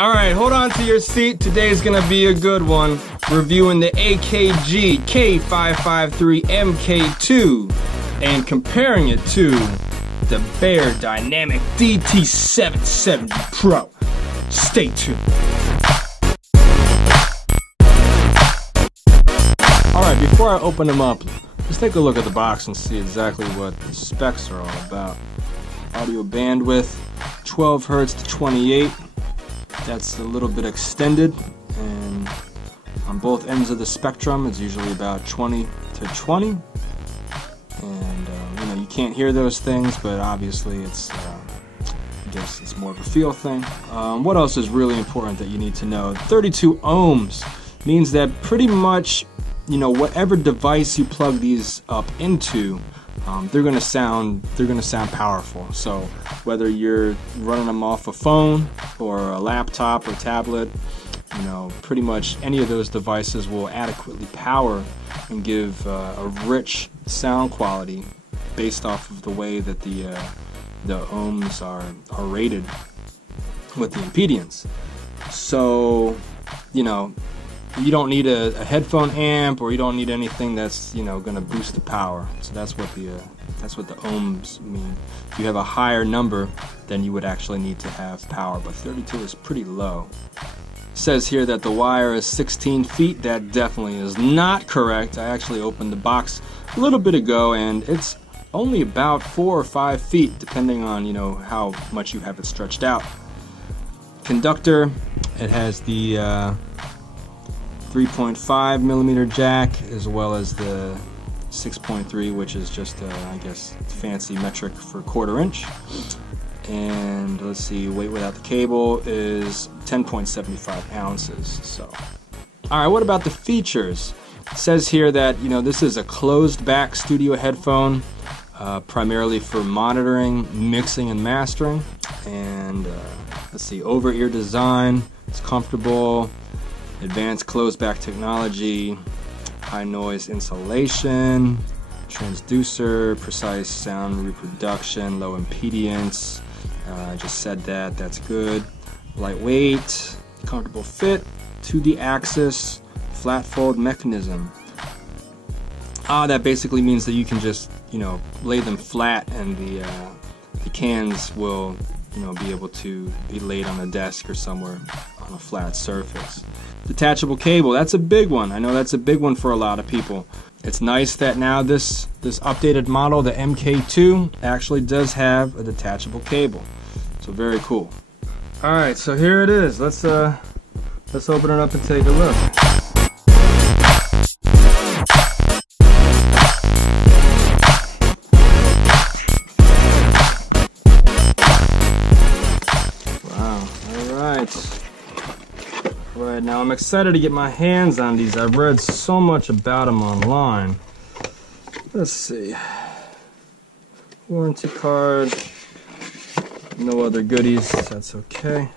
Alright, hold on to your seat. Today's gonna be a good one. Reviewing the AKG K553 MkII and comparing it to the Beyerdynamic DT770 Pro. Stay tuned. Alright, before I open them up, let's take a look at the box and see exactly what the specs are all about. Audio bandwidth, 12 Hz to 28. That's a little bit extended, and on both ends of the spectrum it's usually about 20 to 20. And you know, you can't hear those things, but obviously it's I guess it's more of a feel thing. What else is really important that you need to know? 32 ohms means that pretty much, you know, whatever device you plug these up into, they're gonna sound powerful. So whether you're running them off a phone or a laptop or tablet, you know, pretty much any of those devices will adequately power and give a rich sound quality based off of the way that the ohms are rated with the impedance. So, you know, you don't need a headphone amp, or you don't need anything that's, you know, going to boost the power. So that's what the ohms mean. If you have a higher number, then you would actually need to have power, but 32 is pretty low. It says here that the wire is 16 feet. That definitely is not correct. I actually opened the box a little bit ago, and it's only about 4 or 5 feet, depending on, you know, how much you have it stretched out. Conductor, it has the 3.5 millimeter jack, as well as the 6.3, which is just I guess fancy metric for 1/4 inch. And let's see, weight without the cable is 10.75 ounces. So, all right, what about the features? It says here that, you know, this is a closed back studio headphone, primarily for monitoring, mixing, and mastering. And let's see, over-ear design. It's comfortable. Advanced closed back technology, high noise insulation, transducer, precise sound reproduction, low impedance. I just said that, that's good. Lightweight, comfortable fit, 2D axis, flat fold mechanism. That basically means that you can just, you know, lay them flat, and the cans will, you know, be able to be laid on a desk or somewhere on a flat surface. Detachable cable, that's a big one. I know that's a big one for a lot of people. It's nice that now this updated model, the MkII, actually does have a detachable cable. So very cool. All right, so here it is. Let's open it up and take a look. Right, now I'm excited to get my hands on these. I've read so much about them online. Let's see. Warranty card. No other goodies. That's okay.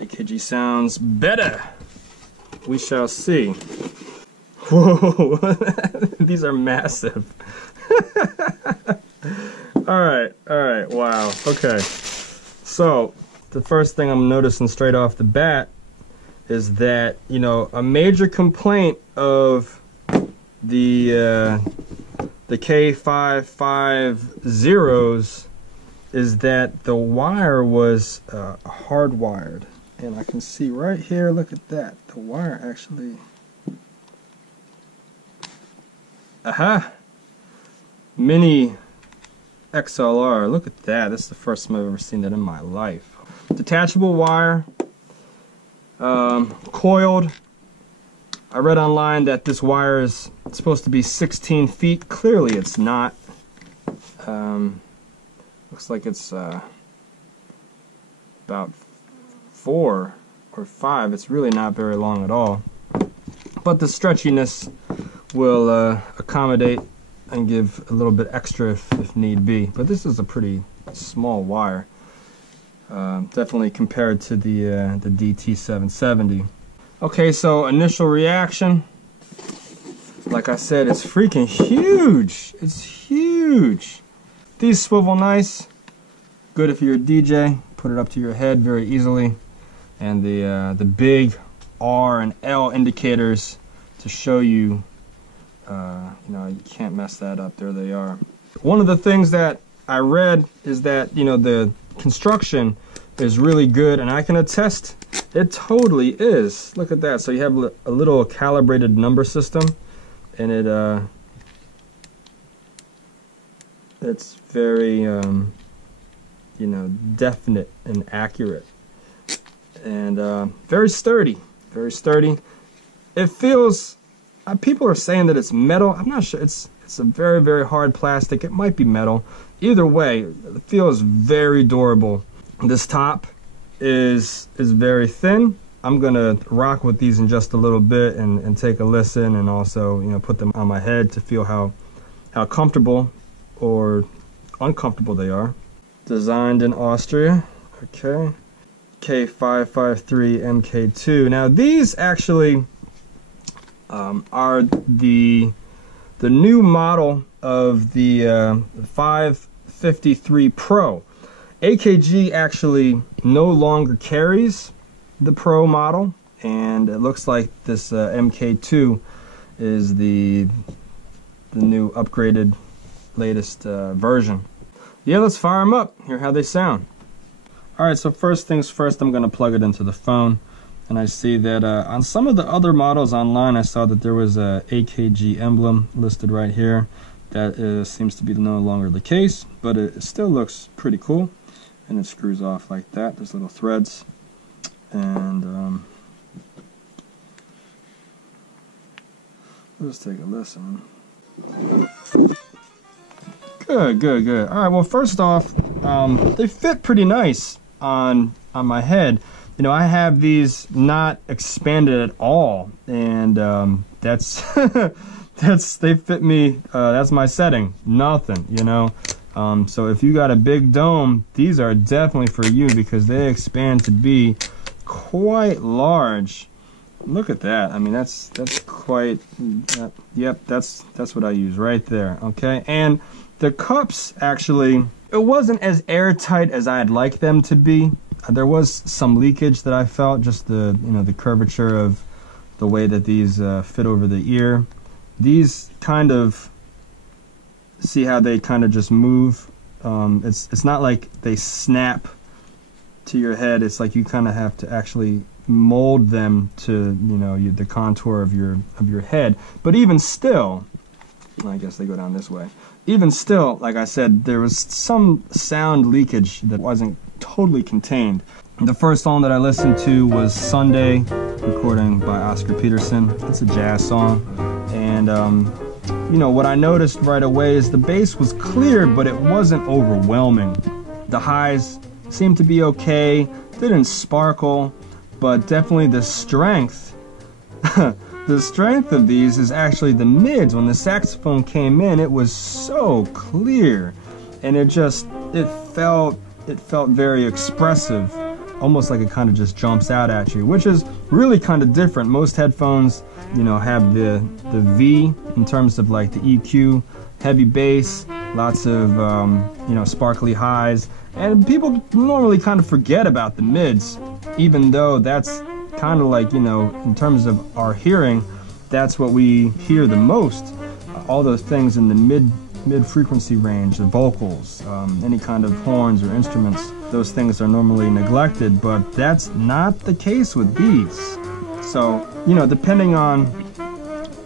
AKG sounds better. We shall see. Whoa, these are massive. Alright, wow, okay. So, the first thing I'm noticing straight off the bat is that, you know, a major complaint of the K550s is that the wire was hardwired. And I can see right here, look at that, the wire actually, mini XLR, look at that, this is the first time I've ever seen that in my life. Detachable wire, coiled. I read online that this wire is supposed to be 16 feet. Clearly it's not. Looks like it's about 4 or 5. It's really not very long at all. But the stretchiness will accommodate and give a little bit extra if need be. But this is a pretty small wire. Definitely compared to the DT770. Okay, so initial reaction. Like I said, it's freaking huge. It's huge. These swivel nice. Good if you're a DJ. Put it up to your head very easily. and the big R and L indicators to show you, you know, you can't mess that up. There they are. One of the things that I read is that, you know, the construction is really good, and I can attest it totally is. Look at that. So you have a little calibrated number system, and it's very, you know, definite and accurate, and very sturdy. Very sturdy. It feels. People are saying that it's metal. I'm not sure. It's a very, very hard plastic. It might be metal. Either way, it feels very durable. This top is very thin. I'm gonna rock with these in just a little bit and take a listen, and also, you know, put them on my head to feel how comfortable or uncomfortable they are. Designed in Austria. Okay. K553 MkII. Now these actually are the new model of the 553 Pro. AKG actually no longer carries the Pro model, and it looks like this MkII is the new upgraded latest version. Yeah, let's fire them up, hear how they sound. Alright, so first things first, I'm going to plug it into the phone, and I see that on some of the other models online I saw that there was a AKG emblem listed right here. That seems to be no longer the case, but it still looks pretty cool, and it screws off like that. There's little threads, and let's take a listen. Good, good, good. Alright, well, first off, they fit pretty nice on my head. You know, I have these not expanded at all, and that's they fit me. That's my setting, nothing, you know. So if you got a big dome, these are definitely for you because they expand to be quite large. Look at that. I mean, that's quite. Yep, that's what I use right there. Okay, and the cups actually, it wasn't as airtight as I'd like them to be. There was some leakage that I felt, just the, you know, the curvature of the way that these fit over the ear. These kind of, see how they kind of just move. It's not like they snap to your head. It's like you kind of have to actually mold them to, you know, the contour of your head. But even still, I guess they go down this way. Even still, like I said, there was some sound leakage that wasn't totally contained. The first song that I listened to was Sunday, recording by Oscar Peterson. It's a jazz song, and you know, what I noticed right away is the bass was clear, but it wasn't overwhelming. The highs seemed to be okay, didn't sparkle, but definitely the strength. The strength of these is actually the mids. When the saxophone came in, it was so clear, and it felt very expressive, almost like it kind of just jumps out at you, which is really kind of different. Most headphones, you know, have the V in terms of like the EQ, heavy bass, lots of you know, sparkly highs, and people normally kind of forget about the mids, even though that's kind of like, you know, in terms of our hearing, that's what we hear the most. All those things in the mid frequency range, the vocals, any kind of horns or instruments, those things are normally neglected, but that's not the case with these. So, you know, depending on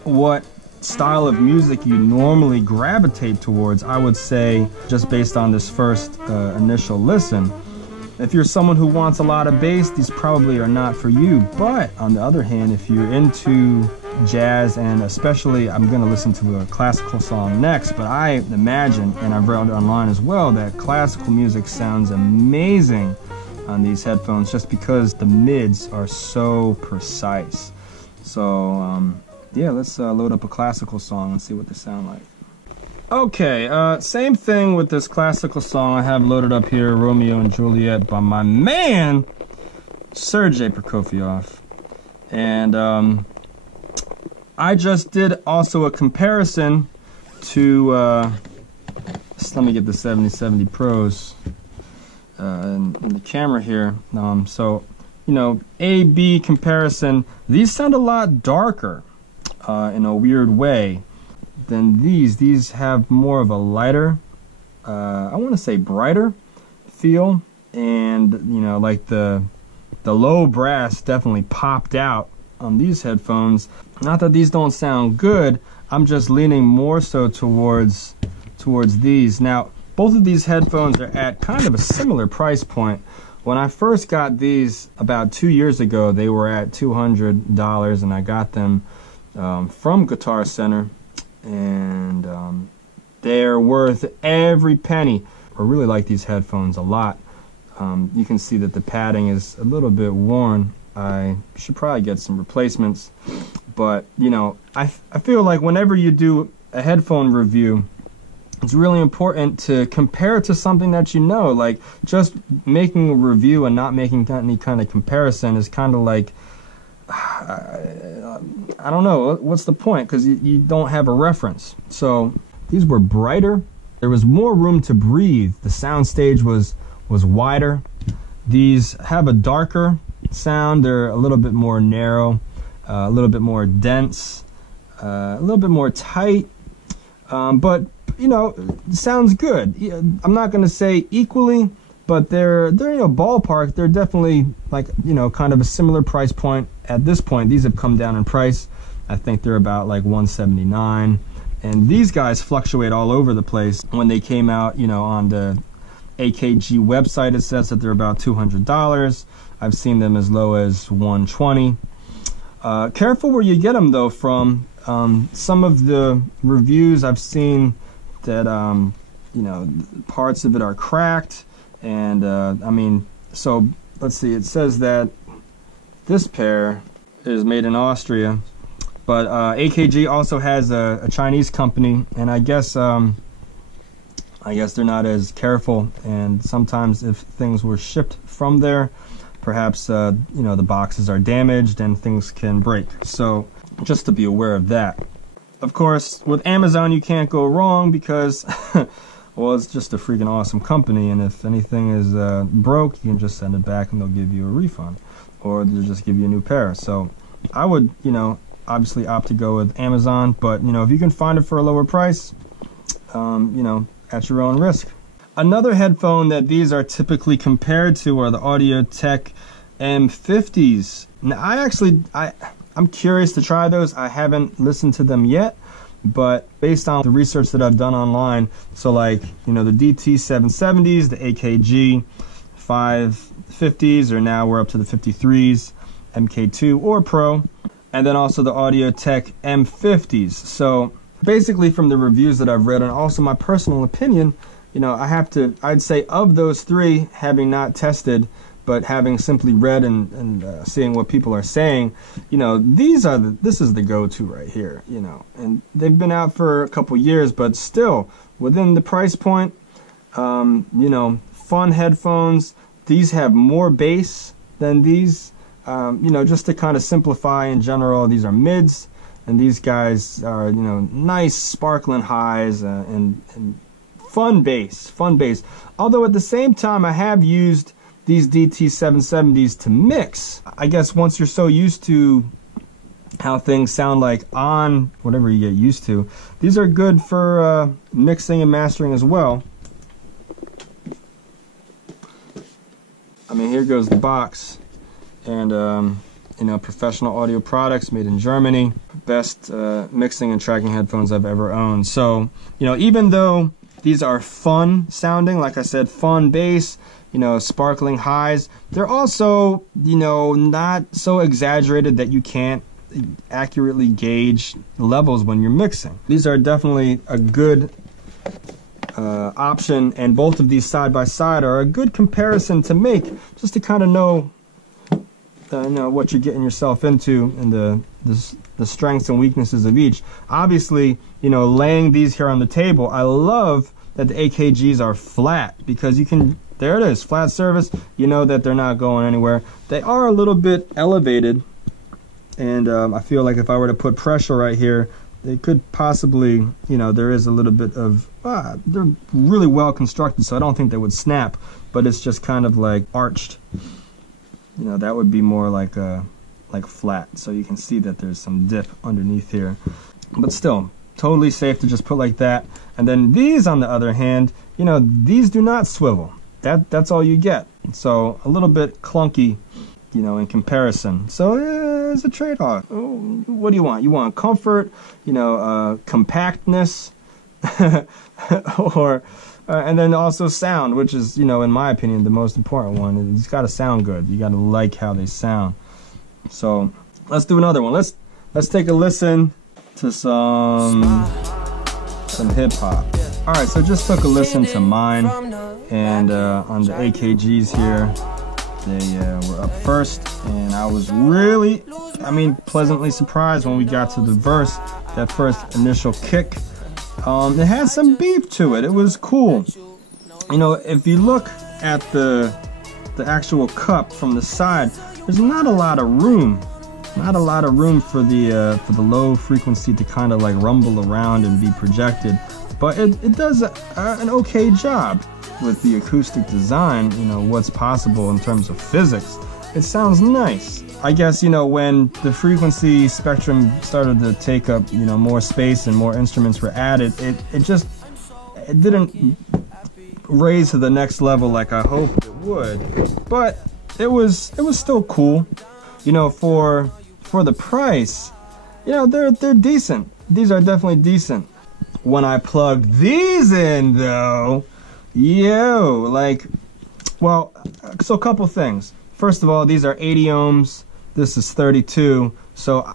what style of music you normally gravitate towards, I would say, just based on this first initial listen, if you're someone who wants a lot of bass, these probably are not for you. But on the other hand, if you're into jazz, and especially, I'm going to listen to a classical song next, but I imagine, and I've read online as well, that classical music sounds amazing on these headphones just because the mids are so precise. So yeah, let's load up a classical song and see what they sound like. Okay, same thing with this classical song I have loaded up here, Romeo and Juliet by my man, Sergei Prokofiev. And I just did also a comparison to, let me get the 7070 Pros in the camera here. So you know, A-B comparison, these sound a lot darker in a weird way than these. These have more of a lighter, I want to say brighter feel, and you know, like the low brass definitely popped out on these headphones. Not that these don't sound good, I'm just leaning more so towards these. Now, both of these headphones are at kind of a similar price point. When I first got these about 2 years ago, they were at $200, and I got them from Guitar Center, and they're worth every penny. I really like these headphones a lot. You can see that the padding is a little bit worn. I should probably get some replacements, but you know, I feel like whenever you do a headphone review, it's really important to compare it to something that you know. Like, just making a review and not making any kind of comparison is kind of like, I don't know, what's the point? Because you don't have a reference. So these were brighter. There was more room to breathe. The sound stage was wider. These have a darker sound. They're a little bit more narrow, a little bit more dense, a little bit more tight, but you know, sounds good. I'm not going to say equally, but they're you know, ballpark. They're definitely, like, you know, kind of a similar price point at this point. These have come down in price. I think they're about like $179, and these guys fluctuate all over the place. When they came out, you know, on the AKG website, it says that they're about $200. I've seen them as low as $120. Careful where you get them though from. Some of the reviews I've seen that you know, parts of it are cracked, and I mean, so let's see, it says that this pair is made in Austria, but AKG also has a Chinese company, and I guess they're not as careful, and sometimes if things were shipped from there, perhaps you know, the boxes are damaged and things can break. So just to be aware of that. Of course, with Amazon you can't go wrong because well, it's just a freaking awesome company, and if anything is broke, you can just send it back and they'll give you a refund, or they'll just give you a new pair. So I would, you know, obviously opt to go with Amazon, but you know, if you can find it for a lower price, you know, at your own risk. Another headphone that these are typically compared to are the Audio-Tech M50s. Now, I'm curious to try those. I haven't listened to them yet, but based on the research that I've done online, so like, you know, the DT770s, the AKG K550s, or now we're up to the 53s, MkII or Pro, and then also the Audio-Tech M50s. So basically, from the reviews that I've read, and also my personal opinion, you know, I'd say of those three, having not tested, but having simply read and seeing what people are saying, you know, this is the go-to right here, you know. And they've been out for a couple years, but still within the price point, you know, fun headphones. These have more bass than these, you know, just to kind of simplify in general, these are mids, and these guys are, you know, nice sparkling highs, and fun bass. Although at the same time, I have used these DT770s to mix. I guess once you're so used to how things sound like on whatever you get used to, these are good for mixing and mastering as well. I mean, here goes the box, and you know, professional audio products made in Germany. Best mixing and tracking headphones I've ever owned. So, you know, even though these are fun sounding, like I said, fun bass, you know, sparkling highs, they're also, you know, not so exaggerated that you can't accurately gauge levels when you're mixing. These are definitely a good option, and both of these side by side are a good comparison to make, just to kind of know what you're getting yourself into, and the strengths and weaknesses of each. Obviously, you know, laying these here on the table, I love that the AKGs are flat, because you can, there it is, flat surface, you know that they're not going anywhere. They are a little bit elevated, and I feel like if I were to put pressure right here, they could possibly, you know, there is a little bit of, they're really well constructed, so I don't think they would snap, but it's just kind of like arched. You know, that would be more like flat. So you can see that there's some dip underneath here. But still, totally safe to just put like that. And then these, on the other hand, you know, these do not swivel. That's all you get. So a little bit clunky, you know, in comparison. So it's a trade-off. What do you want? You want comfort, you know, compactness, or and then also sound, which is, you know, in my opinion, the most important one. It's got to sound good. You got to like how they sound. So let's do another one. Let's take a listen to some hip hop. All right, so just took a listen to mine, and on the AKGs here, they were up first, and I was really, pleasantly surprised when we got to the verse. That first initial kick, it had some beef to it. It was cool. You know, if you look at the actual cup from the side, there's not a lot of room. Not a lot of room for the low frequency to kind of like rumble around and be projected. But it does an okay job with the acoustic design, you know, what's possible in terms of physics. It sounds nice. I guess, you know, when the frequency spectrum started to take up, you know, more space and more instruments were added, it didn't raise to the next level like I hoped it would. But it was still cool. You know, for the price, you know, they're decent. These are definitely decent. When I plug these in though, well, so a couple things. First of all, these are 80 ohms. This is 32. So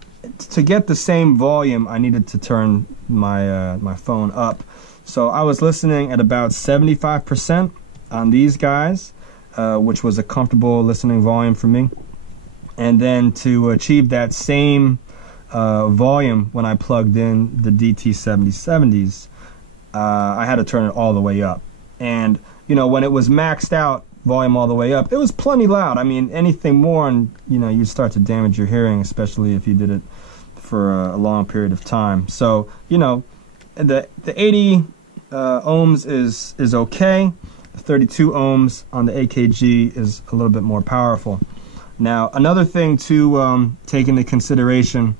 to get the same volume, I needed to turn my phone up. So I was listening at about 75% on these guys, which was a comfortable listening volume for me. And then to achieve that same volume when I plugged in the DT770s, I had to turn it all the way up. And, you know, when it was maxed out, volume all the way up, it was plenty loud. I mean, anything more and, you know, you'd start to damage your hearing, especially if you did it for a long period of time. So, you know, the 80 ohms is okay. The 32 ohms on the AKG is a little bit more powerful. Now, another thing to take into consideration,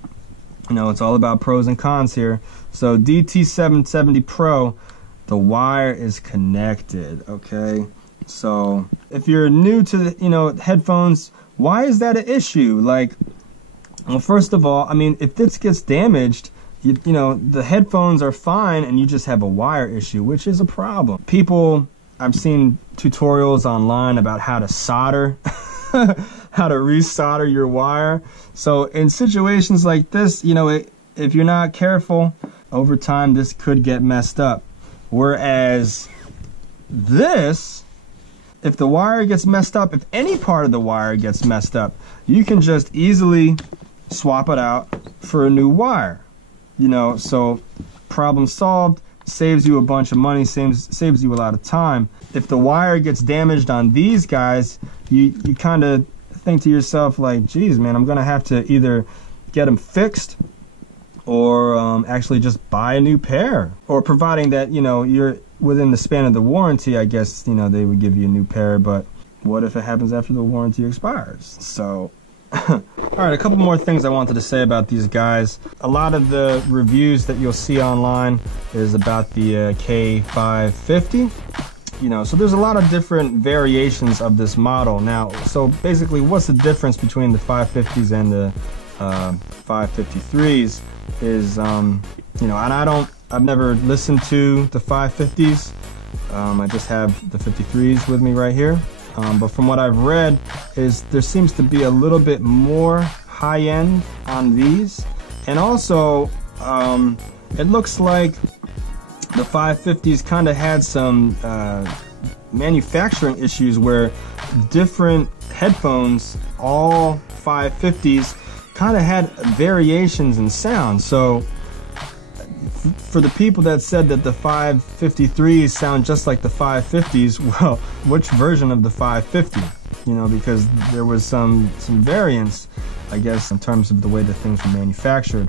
you know, it's all about pros and cons here. So DT770 Pro, the wire is connected, okay? So if you're new to the, you know, headphones, why is that an issue? Like, well, first of all, I mean, if this gets damaged, you know, the headphones are fine and you just have a wire issue, which is a problem. People, I've seen tutorials online about how to solder, how to resolder your wire. So in situations like this, you know, if you're not careful, over time this could get messed up. Whereas this, if the wire gets messed up, if any part of the wire gets messed up, you can just easily swap it out for a new wire. You know, so problem solved, saves you a bunch of money, saves you a lot of time. If the wire gets damaged on these guys, you kind of think to yourself like, geez, man, I'm gonna have to either get them fixed or actually just buy a new pair. Or providing that, you know, you're within the span of the warranty, I guess, you know, they would give you a new pair. But what if it happens after the warranty expires? So all right, a couple more things I wanted to say about these guys. A lot of the reviews that you'll see online is about the K550. You know, so there's a lot of different variations of this model. Now, so basically, what's the difference between the 550s and the 553s is, you know, and I've never listened to the 550s. I just have the 53s with me right here. But from what I've read, is there seems to be a little bit more high-end on these. And also, it looks like the 550s kind of had some manufacturing issues where different headphones, all 550s, kind of had variations in sound. So for the people that said that the 553s sound just like the 550s, well, which version of the 550? You know, because there was some variance, I guess, in terms of the way that things were manufactured.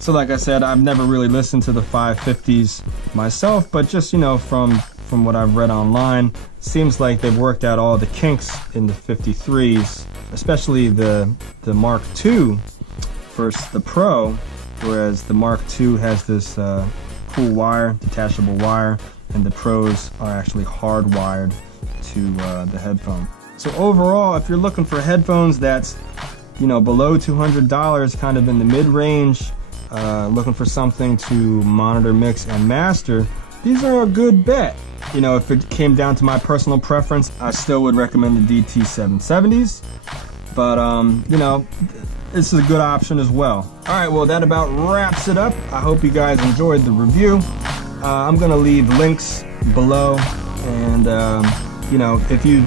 So like I said, I've never really listened to the 550s myself, but just, you know, from from what I've read online, seems like they've worked out all the kinks in the 53s, especially the Mark II versus the Pro, whereas the Mark II has this cool wire, detachable wire, and the Pros are actually hardwired to the headphone. So overall, if you're looking for headphones that's, you know, below $200, kind of in the mid-range, looking for something to monitor, mix, and master, these are a good bet. You know, if it came down to my personal preference, I still would recommend the DT770s, but you know, this is a good option as well. Alright, well that about wraps it up. I hope you guys enjoyed the review. I'm gonna leave links below, and you know, if you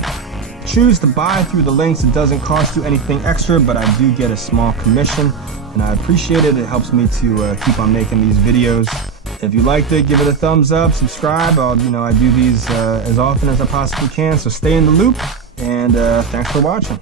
choose to buy through the links, it doesn't cost you anything extra, but I do get a small commission, and I appreciate it. It helps me to keep on making these videos. If you liked it, give it a thumbs up, subscribe. You know, I do these as often as I possibly can, so stay in the loop, and thanks for watching.